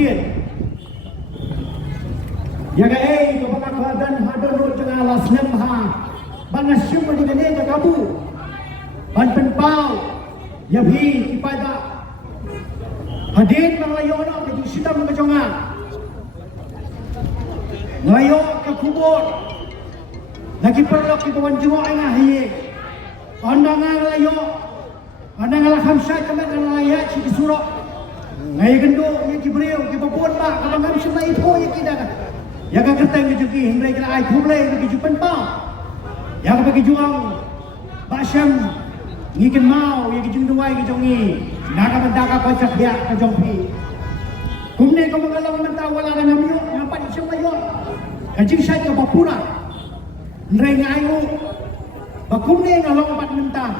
tiền. Yang ai kepada badan hadir jangan alas nemha. Bang asyum di gane ke kabu. Ban penpau. Ya bi kepada hadir melayu nak ke sitam ke jongan. Ngayo ke kubur. Lagi perlu ke kawan jua ngah ye. Pandangan layo. Pandangan khamsat kemen layak si surah. Ngai genduk ye Jibril ke babon ba kalau ngam semai itu ye kita. Ya ka keteng ke juki hindai kena ai kuble ke jupan pa. Ya ka bagi juang. Basyam ngiken mau ye ke jung duai ke jongi. Naga mendaka ko capia ke jongpi. Kumne ko mengalau mentah wala na namiyo ngapan semai yo. Kajing sai ke bapura. Nrai ngayu. Bakumne ngalong pat mentah.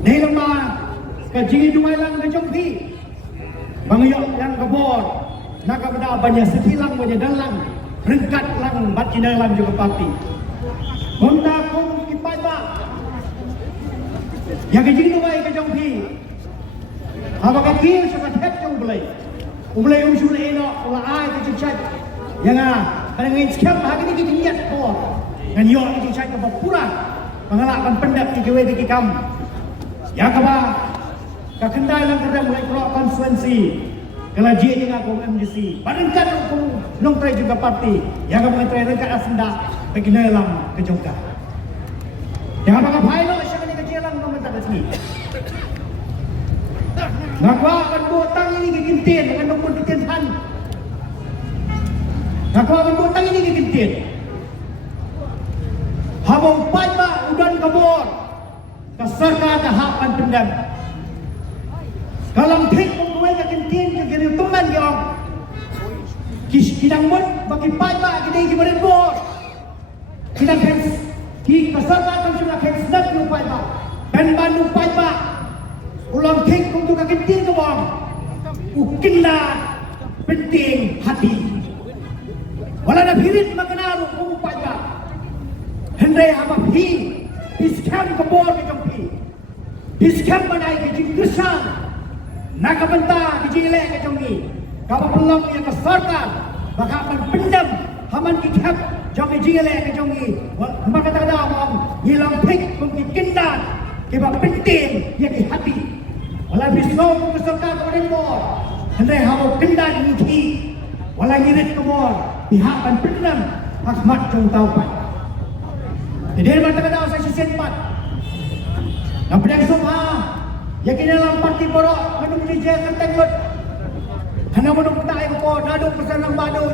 Nei lama kajing duai lang ke jongpi. Bangayok yang kebor. Nak benda banyak sekilang banyak dalang rengkat lang bat kinalang juga pati. Honda kum kipai ba. Yang kejing tu baik ke jongpi. Apa kaki sangat het jong belai. Ulai usul eno ulah ai ke cicak. Yang kadang ngin skam hari ni kita niat ko. Ngan yo ke cicak ke bapura. Pengalaman pendap di gawe di kam. Ya ka ba ka kendai lang kada mulai keluar konstituensi. Kalau dia dengan aku MDC, barangkan aku nongtrai juga parti yang akan mengetrai rengkat asenda bagi dalam kejongka. Yang apakah pilot siapa ni kejelang meminta ke sini? Ngakwa akan botang ini ke kintin dengan nombor kintin han. Ngakwa akan botang ini ke kintin. Habang pajba udan kabur, keserka tahapan pendam. Kalau tik membuat kekentin kegeri teman yang kidang mut bagi pajak kita yang berimbor kita kens keserta sudah kens nak lu pajak dan bantu pajak ulang tik untuk kekentin kebon ukinlah penting hati walau ada birit mengenal hukum pajak hendai apa hi diskam kebor di kampi diskam banai kejing kesan nak bentah dijilek ke jongi. Kau pelong yang keserta bakal pendam haman kitab jongi jilek ke jongi. Maka kata dah orang hilang pik mungkin kendan kebab penting yang di hati. Walau bisau keserta kepada bor. Hendai hamu kendan ini. Walau ngirit ke bor pihak pendam Ahmad jong taupan. Jadi mata kata saya sempat. Nak pedang semua. Yang kini dalam parti borok menunggu dia ketengut. Hanya menunggu tak air ko, nadung pesan ng bado.